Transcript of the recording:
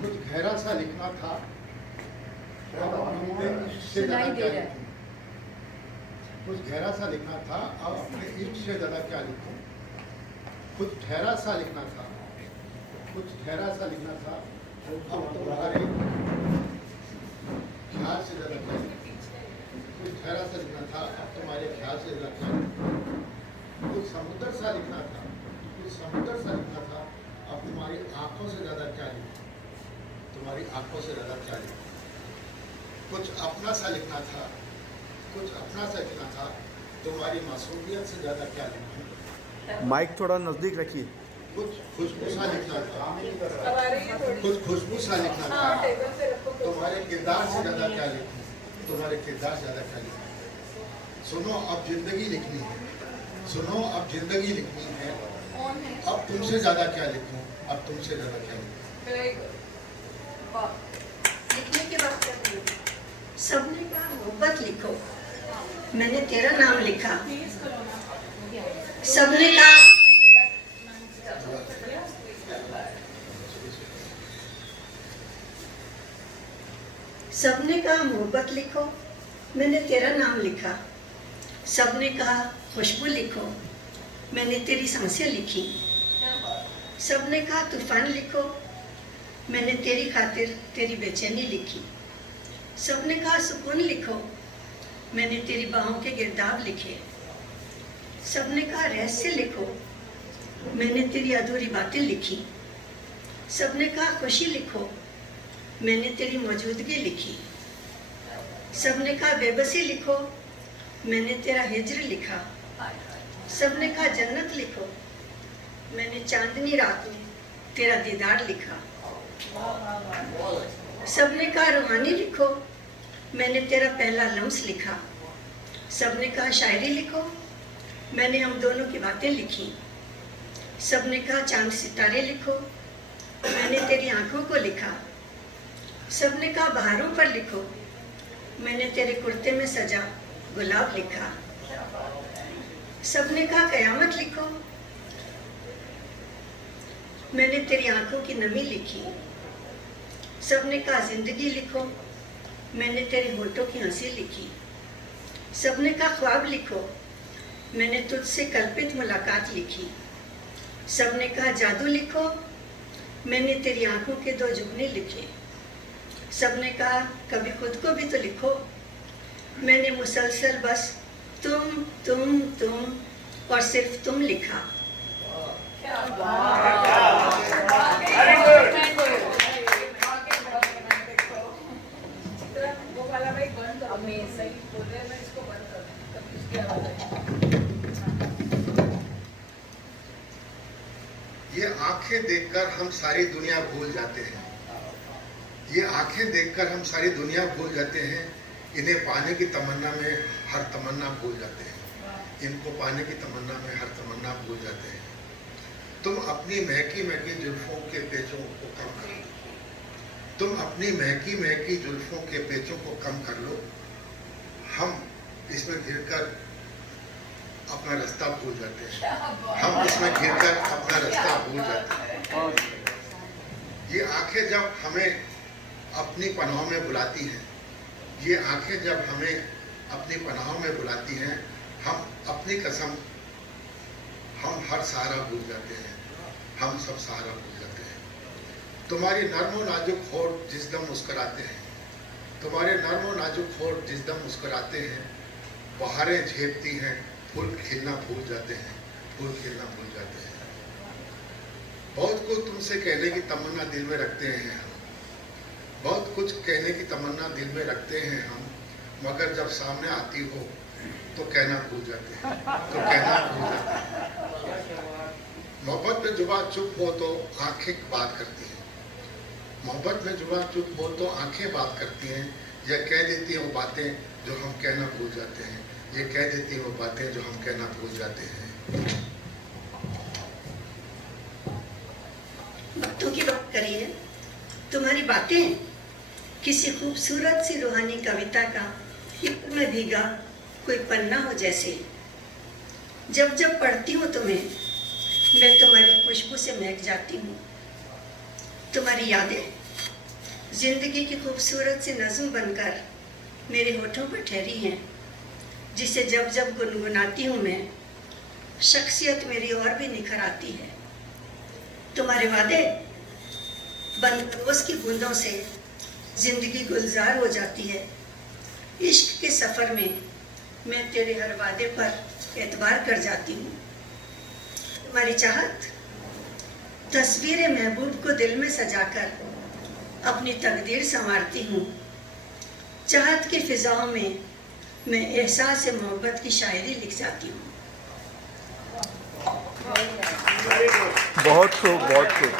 कुछ गहरा सा लिखना था। सुनाई दे रहा है। कुछ गहरा सा लिखना था, अब अपने इश्क से ज़्यादा क्या लिखूं। कुछ ठहरा सा लिखना था, कुछ ठहरा सा लिखना था, अब तुम्हारे ख्याल से ज़्यादा क्या लिखूं। कुछ ठहरा सा लिखना था, अब तुम्हारे ख्याल से ज़्यादा क्या लिखूं। कुछ समुद्र सा लिखना था, कुछ समुद्र सा लिखना था, अब तुम्हारी आंखों से ज़्यादा क्या लिखूं। तुम्हारी आंखों से ज़्यादा क्या लिखूं। कुछ अपना सा लिखना था, कुछ अपना सा लिखना था, तुम्हारी मासूमियत से ज़्यादा क्या लिखूं। माइक थोड़ा नज़दीक रखिए। कुछ खुशबू सा लिखना था, कुछ खुशबू सा लिखना था, तुम्हारे किरदार से ज़्यादा क्या लिखूं। तुम्हारे किरदार से ज़्यादा क्या लिखूं। सुनो अब जिंदगी लिखनी है, सुनो अब जिंदगी लिखनी है, अब तुमसे ज़्यादा क्या लिखूं। अब तुमसे ज़्यादा क्या लिखूं। लिखने के बाद क्या करोगे? सबने कहा मोहब्बत लिखो, मैंने तेरा नाम लिखा। सबने कहा मोहब्बत लिखो, मैंने तेरा नाम लिखा। सबने कहा खुशबू लिखो, मैंने तेरी सांसें लिखी। सबने कहा तूफान लिखो, मैंने तेरी खातिर तेरी बेचैनी लिखी। सबने कहा सुकून लिखो, मैंने तेरी बाहों के गिरदाव लिखे। सबने कहा रहस्य लिखो, मैंने तेरी अधूरी बातें लिखी। सबने कहा खुशी लिखो, मैंने तेरी मौजूदगी लिखी। सबने कहा बेबसी लिखो, मैंने तेरा हिज्र लिखा। सबने कहा जन्नत लिखो, मैंने चांदनी रात में तेरा दीदार लिखा। सबने कहा रूहानी लिखो, मैंने तेरा पहला लम्स लिखा। सबने कहा शायरी लिखो, मैंने हम दोनों की बातें लिखी। सबने कहा चांद सितारे लिखो, मैंने तेरी आंखों को लिखा। सबने कहा बहारों पर लिखो, मैंने तेरे कुर्ते में सजा गुलाब लिखा। सबने कहा कयामत लिखो, मैंने तेरी आंखों की नमी लिखी। सबने कहा जिंदगी लिखो, मैंने तेरे होठों की हंसी लिखी। सबने कहा ख्वाब लिखो, मैंने तुझसे कल्पित मुलाकात लिखी। सबने कहा जादू लिखो, मैंने तेरी आंखों के दो जुगने लिखे। सबने कहा कभी खुद को भी तो लिखो, मैंने मुसलसल बस तुम तुम तुम और सिर्फ तुम लिखा। ये आंखें देखकर हम सारी दुनिया भूल जाते हैं। ये आंखें देखकर हम सारी दुनिया भूल जाते हैं। इन्हें पाने की तमन्ना में हर तमन्ना भूल जाते हैं। इनको पाने की तमन्ना में हर तमन्ना भूल जाते हैं। तुम अपनी महकी महकी जुल्फों के पेचों को कम कर लो। तुम अपनी महकी महकी जुल्फों के पेचों को कम कर लो। हम इसमें घिरकर अपना रास्ता भूल जाते हैं। हम इसमें घिरकर अपना रास्ता भूल जाते हैं। ये आंखें जब हमें अपनी पनाहों में बुलाती हैं, ये आंखें जब हमें अपनी पनाहों में बुलाती हैं, हम अपनी कसम हम हर सहारा भूल जाते हैं। हम सब सहारा भूल जाते हैं। तुम्हारी नर्म और नाजुक होठ जिस दम मुस्कुराते हैं, तुम्हारे नर्म और नाजुक होठ जिस दम मुस्कुराते हैं, बहारें झेपती हैं, फूल खिलना भूल जाते हैं, फूल खिलना भूल जाते हैं। बहुत कुछ तुमसे कहने की तमन्ना दिल में रखते हैं हम, बहुत कुछ कहने की तमन्ना दिल में रखते हैं हम, मगर जब सामने आती हो तो कहना भूल जाते हैं, तो कहना भूल जाते हैं। मोहब्बत में जुबान चुप हो तो आंखें बात करती हैं। मोहब्बत में जुबान चुप हो तो आंखें बात करती हैं। या कह देती हैं वो बातें जो हम कहना भूल जाते हैं। ये कह देती हैं वो बातें जो हम कहना भूल जाते हैं। बातों की बात करिए, तुम्हारी बातें किसी खूबसूरत सी रूहानी कविता का इत्र में भीगा कोई पन्ना हो जैसे। जब जब पढ़ती हूँ तुम्हें, मैं तुम्हारी खुशबू से महक जाती हूँ। तुम्हारी यादें जिंदगी की खूबसूरत सी नज़्म बनकर मेरे होठों पर ठहरी हैं, जिसे जब जब गुनगुनाती हूँ मैं, शख्सियत मेरी और भी निखर आती है। तुम्हारे वादे बंद रोज़ की बूंदों से जिंदगी गुलजार हो जाती है। इश्क के सफ़र में मैं तेरे हर वादे पर एतबार कर जाती हूँ। तुम्हारी चाहत तस्वीर महबूब को दिल में सजाकर अपनी तकदीर संवारती हूँ। चाहत की फिजाओं में मैं एहसास मोहब्बत की शायरी लिख जाती हूँ। बहुत खूब, बहुत खूब।